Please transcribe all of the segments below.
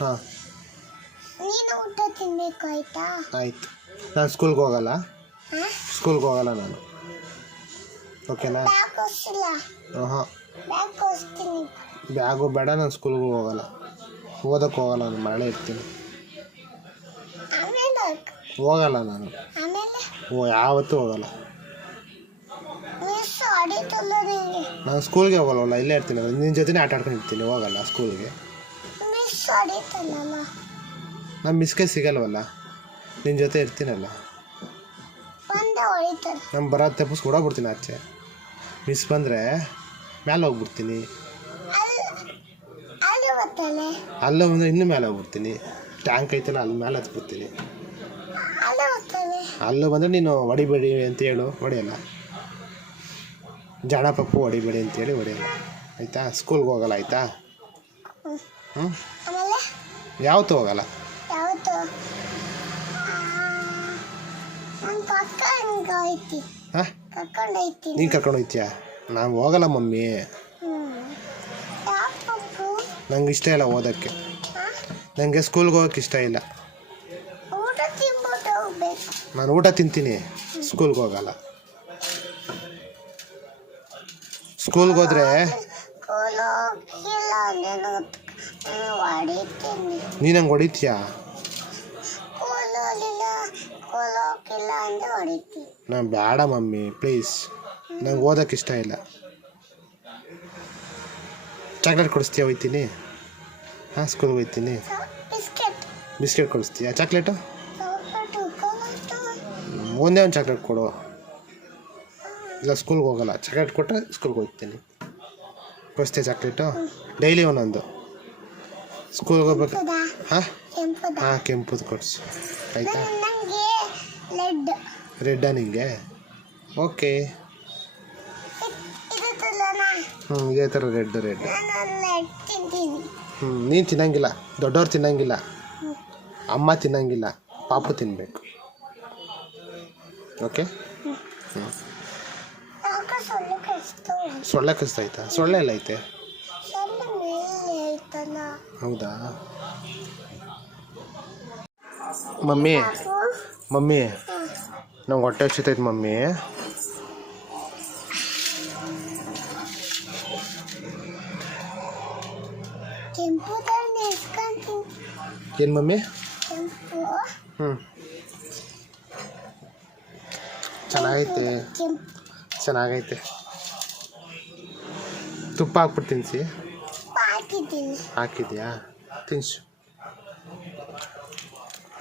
ಹಾಂ ನೀನು ಊಟ ತಿನ್ಬೇಕು ಆಯ್ತಾ? ಆಯ್ತು. ನಾನು ಸ್ಕೂಲ್ಗೆ ಹೋಗಲ್ಲ ನಾನು. ಓಕೆನಾ? ಹಾಂ ಬ್ಯಾಗು ಬೇಡ, ನಾನು ಸ್ಕೂಲ್ಗೂ ಹೋಗಲ್ಲ, ಓದಕ್ಕೆ ಹೋಗಲ್ಲ, ನಾನು ಮಳೆ ಇರ್ತೀನಿ, ಹೋಗಲ್ಲ ನಾನು. ಯಾವತ್ತೂ ಹೋಗಲ್ಲ ನಾನು ಸ್ಕೂಲ್ಗೆ ಹೋಗಲ್ಲ, ಇಲ್ಲೇ ಇರ್ತೀನಿ, ನಿನ್ನ ಜೊತೆನೇ ಆಟ ಆಡ್ಕೊಂಡು ಇರ್ತೀನಿ, ಹೋಗಲ್ಲ ಸ್ಕೂಲ್ಗೆ. ನಾನು ಮಿಸ್ಗೆ ಸಿಗಲ್ವಲ್ಲ, ನಿನ್ನ ಜೊತೆ ಇರ್ತೀನಲ್ಲ. ನಾನು ಬರೋದು ತಪ್ಪಿಸ್ ಕೊಡೋಗ್ಬಿಡ್ತೀನಿ ಆಚೆ. ಮಿಸ್ ಬಂದರೆ ಮೇಲೆ ಹೋಗ್ಬಿಡ್ತೀನಿ, ಅಲ್ಲ ಬಂದರೆ ಇನ್ನೂ ಮೇಲೆ ಹೋಗ್ಬಿಡ್ತೀನಿ. ಟ್ಯಾಂಕ್ ಐತಲ್ಲ ಅಲ್ಲಿ ಮೇಲೆ ಹತ್ಬಿಡ್ತೀನಿ. ಅಲ್ಲ ಬಂದರೆ ನೀನು ಹೊಡಿಬೇಡಿ ಅಂತ ಹೇಳು, ಹೊಡೆಯಲ್ಲ. ಜಾಣ ಪಪ್ಪು ಹೊಡಿಬೇಡಿ ಅಂತೇಳಿ ಹೊಡೆಯಲ್ಲ, ಆಯಿತಾ? ಸ್ಕೂಲ್ಗೆ ಹೋಗಲ್ಲ, ಆಯಿತಾ? ಯಾವತ್ತೂ ಹೋಗಲ್ಲ. ಹಾಂ ನೀನು ಕರ್ಕೊಂಡು ಹೋಗ್ತೀಯಾ? ನಾನು ಹೋಗಲ್ಲ ಮಮ್ಮಿ, ನಂಗೆ ಇಷ್ಟ ಇಲ್ಲ ಓದೋಕ್ಕೆ, ನನಗೆ ಸ್ಕೂಲ್ಗೆ ಹೋಗೋಕ್ಕೆ ಇಷ್ಟ ಇಲ್ಲ. ನಾನು ಊಟ ತಿಂತೀನಿ, ಸ್ಕೂಲ್ಗೆ ಹೋಗಲ್ಲ. ಸ್ಕೂಲ್ಗೆ ಹೋದರೆ ನೀನು ಹಂಗೆ ಹೊಡಿತೀಯಾ? ನಾನು ಬೇಡ ಮಮ್ಮಿ ಪ್ಲೀಸ್, ನಂಗೆ ಓದೋಕ್ಕೆ ಇಷ್ಟ ಇಲ್ಲ. ಚಾಕ್ಲೇಟ್ ಕೊಡಿಸ್ತೀಯಾ? ಹೋಗ್ತೀನಿ. ಹಾಂ ಸ್ಕೂಲ್ಗೆ ಹೋಗ್ತೀನಿ. ಬಿಸ್ಕೆಟ್ ಕೊಡಿಸ್ತೀಯಾ? ಚಾಕ್ಲೇಟು ಒಂದೇ ಒಂದು ಚಾಕ್ಲೇಟ್ ಕೊಡು. ಇಲ್ಲ ಸ್ಕೂಲ್ಗೆ ಹೋಗಲ್ಲ, ಚಾಕ್ಲೇಟ್ ಕೊಟ್ಟರೆ ಸ್ಕೂಲ್ಗೆ ಹೋಗ್ತೀನಿ. ಕೊಡಿಸ್ತೀಯ ಚಾಕ್ಲೇಟು? ಡೈಲಿ ಒಂದೊಂದು. ಸ್ಕೂಲ್ಗೆ ಹೋಗ್ಬೇಕು. ಹಾಂ ಕೆಂಪುದು ಕೊಡಿಸು, ಆಯಿತಾ? ರೆಡ್ಡಾ ನಿಂಗೆ? ಓಕೆ. ಇದೇ ಥರ ರೆಡ್. ನೀನು ತಿನ್ನಂಗಿಲ್ಲ, ದೊಡ್ಡವ್ರು ತಿನ್ನಂಗಿಲ್ಲ, ಅಮ್ಮ ತಿನ್ನಂಗಿಲ್ಲ, ಪಾಪು ತಿನ್ನಬೇಕು. ಓಕೆ? ಸೊಳ್ಳೆ ಕಚ್ತಾಯ್ತಾ? ಸೊಳ್ಳೆ ಎಲ್ಲ ಐತೆ? ಹೌದಾ? ಮಮ್ಮಿ ನಂಗೆ ಹೊಟ್ಟೆ ಹಸಿತೈತೆ ಮಮ್ಮಿ. ಏನು ಮಮ್ಮಿ? ಚೆನ್ನಾಗೈತೆ. ತುಪ್ಪ ಹಾಕ್ಬಿಟ್ಟು ತಿನ್ನಿಸಿ. ಹಾಕಿದ್ಯಾ? ತಿನ್ಸು.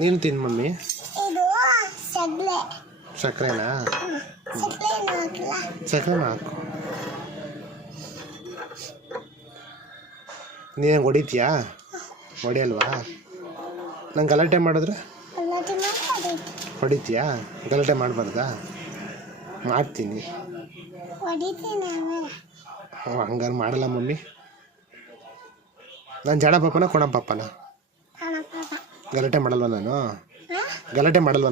ನೀನು ತಿನ್ನು ಮಮ್ಮಿ. ಸಕ್ಕರೆನಾ? ಸಕ್ಕರೆನ ಹಾಕು. ನೀನು ಹೊಡಿತೀಯಾ? ಹೊಡಿಯಲ್ವಾ? ನಂಗೆ ಗಲಾಟೆ ಮಾಡಿದ್ರೆ ಹೊಡಿತೀಯಾ? ಗಲಾಟೆ ಮಾಡಬಾರ್ದಾ? ಮಾಡ್ತೀನಿ. ಹಂಗಾರು ಮಾಡಲ್ಲ ಮಮ್ಮಿ. ನಾನು ಜಾಣ ಪಾಪನ ಕೋಣ ಪಾಪನ? ಗಲಾಟೆ ಮಾಡಲ್ವ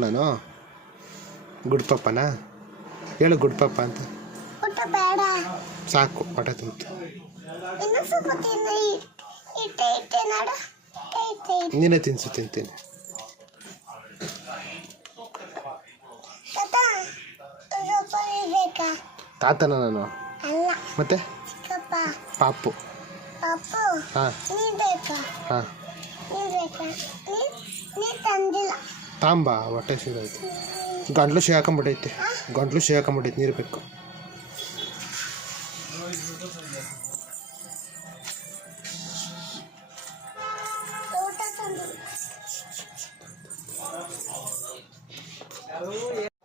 ನಾನು? ಗುಡ್ ಪಾಪನ? ಹೇಳು ಗುಡ್ ಪಾಪ ಅಂತ. ಸಾಕು, ಹೊಟ್ಟೆ ತುಂಬಿತು. ನೀನೇ ತಿನ್ಸು. ತಿಂತೀನಿ. ತಾತನ ನಾನು? ಮತ್ತೆ ಪಾಪು. ಹಾಂ ತಾಂಬಾ, ಹೊಟ್ಟೆ ಸಿಗೈತೆ. ಗಂಟ್ಲು ಸಿಗಾಕೊಂಬಿಟ್ಟೈತೆ, ನೀರು ಬೇಕು.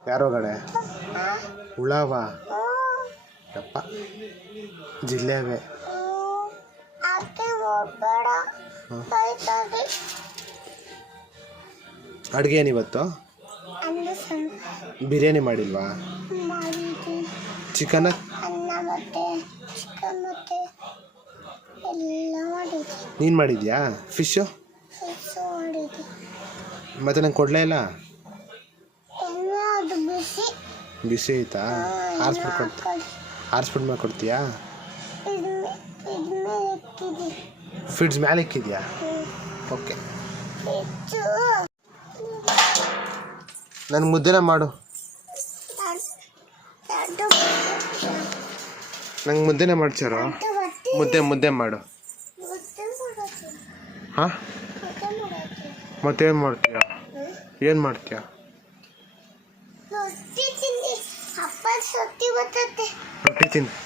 ಯಾರೋಗಡೆ ಹುಳವ ಯಪ್ಪ ಜಿಲ್ಲೆವೆ. ಅಡುಗೆ ಏನಿವತ್ತು? ಬಿರಿಯಾನಿ ಮಾಡಿಲ್ವಾ? ಚಿಕನ್ ನೀನು ಮಾಡಿದ್ಯಾ? ಫಿಶು ಮತ್ತೆ ನಂಗೆ ಕೊಡಲೇ ಇಲ್ಲ. ಬಿಸಿ ಐತಾ? ಆರಿಸ್ಬಿಟ್ಟು ಮೇಲೆ ಕೊಡ್ತೀಯಾ? ಫಿಡ್ಸ್ ಮೇಲೆ ಇಕ್ಕಿದ್ಯಾ? ಓಕೆ, ಹೆಚ್ಚು ನನಗೆ ಮುದ್ದೆನ ಮಾಡು. ನಂಗೆ ಮುದ್ದೆನೇ ಮಾಡ್ಚಾರೋ? ಮುದ್ದೆ ಮಾಡು. ಹಾಂ, ಮತ್ತೇನು ಮಾಡ್ತೀಯ? ಏನು ಮಾಡ್ತೀಯ?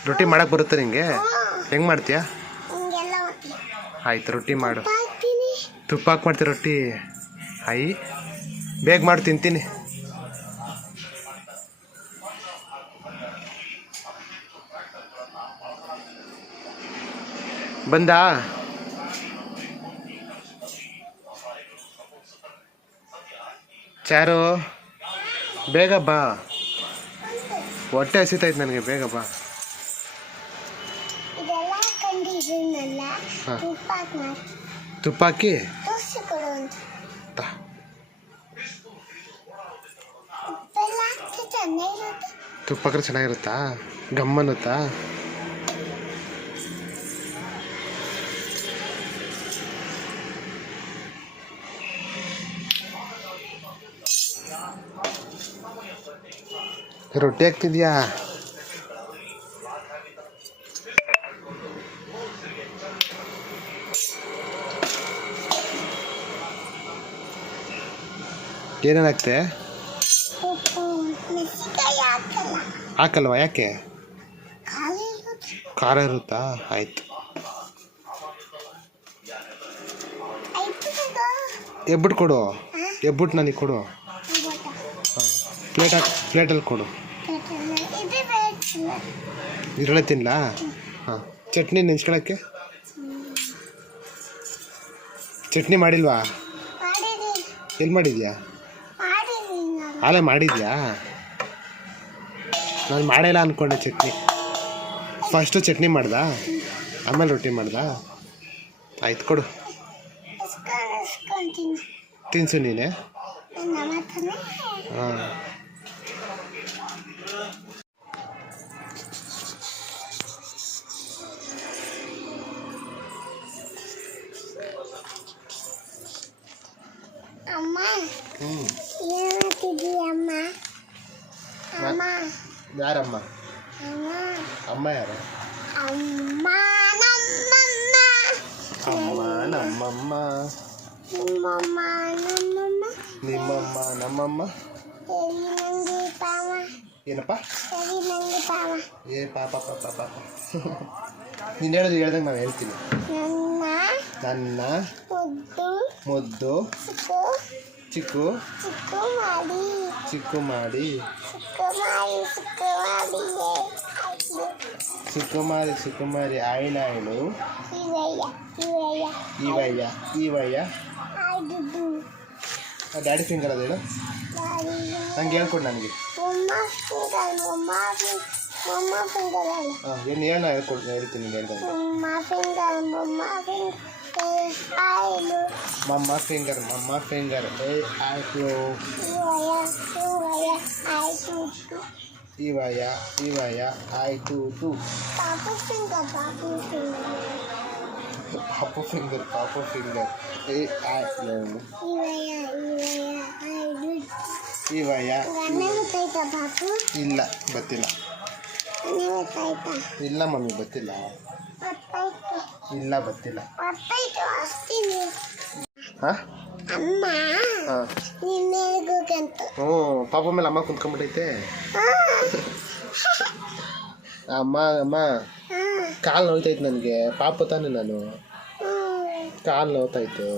ರೊಟ್ಟಿ ಮಾಡಕ್ಕೆ ಬರುತ್ತೆ ನಿಂಗೆ? ಹೆಂಗೆ ಮಾಡ್ತೀಯ? ಆಯ್ತು, ರೊಟ್ಟಿ ಮಾಡು. ತುಪ್ಪ ಹಾಕಿ ಮಾಡ್ತೀಯ ರೊಟ್ಟಿ? ಆಯಿ, ಬೇಗ ಮಾಡಿ ತಿಂತೀನಿ. ಬಂದಾ? ಚಾರು, ಬೇಗ ಬಾ, ಹೊಟ್ಟೆ ಹಸಿತೈತೆ ನನಗೆ, ಬೇಗ ಬಾ. ತುಪ್ಪ ಹಾಕಿ ತುಪ್ಪ ಹಾಕಿದ್ರೆ ಚೆನ್ನಾಗಿರುತ್ತಾ? ಗಮ್ಮನ್ನುತ್ತಾ? ರೊಟ್ಟಿ ಹಾಕ್ತಿದ್ಯಾ? ಏನೇನು ಹಾಕ್ತೆ? ಹಾಕಲ್ವಾ? ಯಾಕೆ? ಖಾರ ಇರುತ್ತಾ? ಆಯ್ತು, ಎಬ್ಬಿಟ್ಟು ಕೊಡು. ಎಬ್ಬಿಟ್ಟು ನನಗೆ ಕೊಡು. ಪ್ಲೇಟಲ್ಲಿ ಕೊಡು. ಇದ್ರೊಳಗೆ ತಿನ್ನಲಾ? ಹಾಂ, ಚಟ್ನಿ ನೆಂಚ್ಕೊಳಕ್ಕೆ? ಚಟ್ನಿ ಮಾಡಿಲ್ವಾ? ಎಲ್ಲಿ ಮಾಡಿದ್ಯಾ? ಆಲೇ ಮಾಡಿದ್ಯಾ? ನಾನು ಮಾಡಿಲ್ಲ ಅಂದ್ಕೊಂಡೆ ಚಟ್ನಿ. ಫಸ್ಟು ಚಟ್ನಿ ಮಾಡ್ದಾ, ಆಮೇಲೆ ರೊಟ್ಟಿ ಮಾಡ್ದಾ? ಆಯ್ತು, ಕೊಡು. ತಿನ್ಸು ನೀನೆ. ಹಾಂ, ಅಮ್ಮ, ಏನಂತಿದ್ದೀಯಮ್ಮ? ಅಮ್ಮ ಯಾರಮ್ಮ? ಅಮ್ಮ ಅಮ್ಮ ಯಾರು? ಅಮ್ಮ ನಮ್ಮಮ್ಮ. ಅಮ್ಮ ನಮ್ಮಮ್ಮ. ನಿಮ್ಮಮ್ಮ ನಮ್ಮಮ್ಮ. ನಿಮ್ಮಮ್ಮ ನಮ್ಮಮ್ಮ. ಸರಿ ನಂಗೆ ಪಾವ. ಏನಪ್ಪ? ಸರಿ ನಂಗೆ ಪಾವ. ಏ ಪಾಪ ಪಾಪ ಪಾಪ. ನೀನು ಹೇಳ್ದಂಗೆ ನಾನು ಹೇಳ್ತೀನಿ. ನನ್ನ ಮುದ್ದು ಚಿಕ್ಕು ಮಾಡಿ ಸುಕುಮಾರಿ ಆಯ್ನಾಯ್ನು ಇವಯ್ಯ. ಡ್ಯಾಡಿ ಫಿಂಗರ್ ಅದೇನು? ನಂಗೆ ಹೇಳ್ಕೊಡು. ನನಗೆ ಹಾಂ, ಏನು ಹೇಳ, ಹೇಳ್ತೀನಿ. ಹೇಳ್ದಂಗೆ ಮಮ್ಮ ಫಿಂಗರ್ ಏ ಆಯ್ತು. ಇವಯ್ಯ ಆಯ್ತು ಟು. ಪಾಪು ಫಿಂಗರ್ ಏ ಆಯ್ತು. ಇವಯ್ಯ ಇಲ್ಲ, ಗೊತ್ತಿಲ್ಲ. ಇಲ್ಲ ಮಮ್ಮಿ, ಗೊತ್ತಿಲ್ಲ. ಇಲ್ಲ, ಗೊತ್ತಿಲ್ಲ. ಹಾಂ, ಅಮ್ಮ ಹಾಂ, ಹ್ಞೂ, ಪಾಪ ಮೇಲೆ ಅಮ್ಮ ಕುಂತ್ಕೊಂಡ್ಬಿಟ್ಟೈತೆ. ಅಮ್ಮ ಕಾಲು ನೋಯ್ತೈತೆ ನನಗೆ. ಪಾಪ ತಾನೆ ನಾನು. ಕಾಲು ನೋಯ್ತಾಯ್ತು.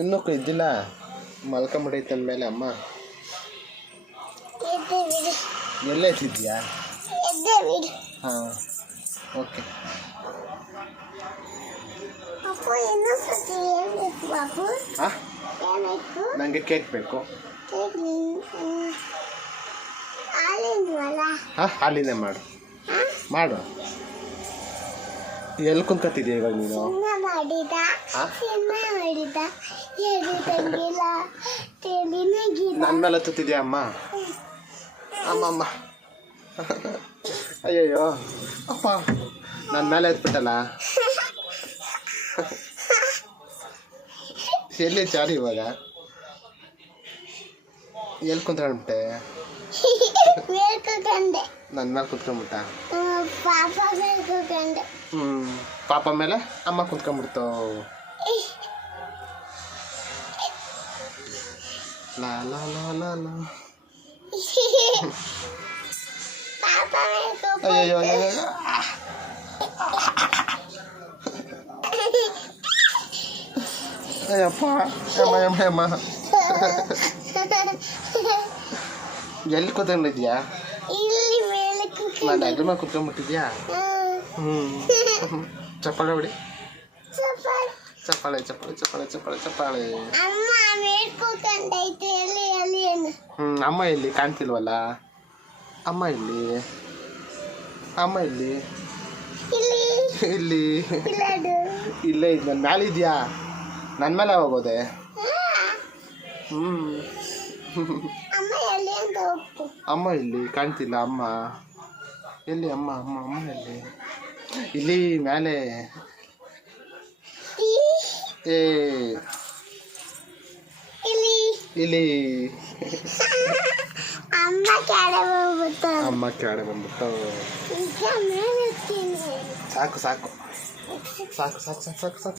ಇನ್ನೂ ಇದ್ದಿಲ್ಲ, ಮಲ್ಕೊಂಬಿಟ್ಟೈತೆ ಅಂದಮೇಲೆ ಅಮ್ಮ. ಎಲ್ಲೇ ಎತ್ತಿದ್ಯಾ? ಹಾಂ, ಓಕೆ. ಹಾಂ, ನನಗೆ ಕೇಕ್ ಬೇಕು. ಹಾಂ, ಹಾಲಿಂದ ಮಾಡು. ಎಲ್ಲಿ ಕುಂತ್ಕೊತಿದ್ಯಾ ಇವಾಗ ನೀನು? ನನ್ನ ಮೇಲೆ ಹತ್ತುತ್ತಿದ್ಯಾ ಅಮ್ಮ? ಅಮ್ಮ ಅಯ್ಯಯ್ಯೋ ಅಪ್ಪ, ನನ್ನ ಮೇಲೆ ಎತ್ಬಿಟ್ಟಲ್ಲ. ಎಲ್ಲಿ ಚಾರು ಇವಾಗ ಎಲ್ಲಿ ಕುಂತ್ಕೊಂಡ್ಬಿಟ್ಟೆ ಮೇಲ್ಕೊಂಡೆ ನನ್ನ ಮೇಲೆ ಕುತ್ಕೊಂಡ್ಬಿಟ್ಟ ಪಾಪ ಮೇಲ್ಕೊಂಡೆ ಪಾಪ ಮೇಲೆ ಅಮ್ಮ ಕುತ್ಕೊಂಡ್ಬಿಡ್ತು ಲಾ ಲಾ ಲಾ ಲಾ ಲಾ ಪಾಪ ಅಯ್ಯೋ ಅಯ್ಯಪ್ಪ ಅಮ್ಮ ಎಲ್ಲಿ ಕೂತ್ಕೊಂಡಿದ್ಯಾ ಇಲ್ಲಿ ಮೇಲೆ ನಾನು ಅದ್ರ ಮೇಲೆ ಕುತ್ಕೊಂಡ್ಬಿಟ್ಟಿದ್ಯಾ ಚಪ್ಪಾಳೆ ಹೊಡಿ ಚಪ್ಪಾಳೆ ಚಪ್ಪಾಳೆ ಚಪ್ಪಾಳೆ ಚಪ್ಪಾಳೆ ಚಪ್ಪಾಳೆ ಅಮ್ಮ ಮೇಲ್ಕೊಂಡೈತೆ ಎಲ್ಲಿ ಎಲ್ಲಿ ಏನು ಅಮ್ಮ ಎಲ್ಲಿ ಕಾಣ್ತಿಲ್ವಲ್ಲ ಅಮ್ಮ ಎಲ್ಲಿ ಅಮ್ಮ ಎಲ್ಲಿ ಇಲ್ಲಿ ಇಲ್ಲಿ ಇಲ್ಲದು ಇಲ್ಲೇ ಇದು ನನ್ನ ಮೇಲೆ ಇದೆಯಾ ನನ್ನ ಮೇಲೆ ಹೋಗೋದೆ ಅಮ್ಮ ಎಲ್ಲಿ ಅಂತ ಹೋಗ್ತು ಅಮ್ಮ ಇಲ್ಲಿ ಕಾಣ್ತಿಲ್ಲ ಅಮ್ಮ ಎಲ್ಲಿ ಅಮ್ಮ ಅಮ್ಮ ಅಮ್ಮ ಎಲ್ಲಿ ಇಲ್ಲಿ ಮೇಲೆ ಏ ಇಲ್ಲಿ ಇಲ್ಲಿ ಅಮ್ಮ ಕೆಳಗೆ ಹೋಗ್ಬಿಟ್ಟು ಅಮ್ಮ ಕೆಳಗೆ ಬಂದ್ಬಿಟ್ಟು ಈಗ ಮೇಲೆ ಹೋಗ್ತೀನಿ ಸಾಕು ಸಾಕು ಸಾಕು ಸಾಕು ಸಾಕು ಸಾಕು ಸಾಕು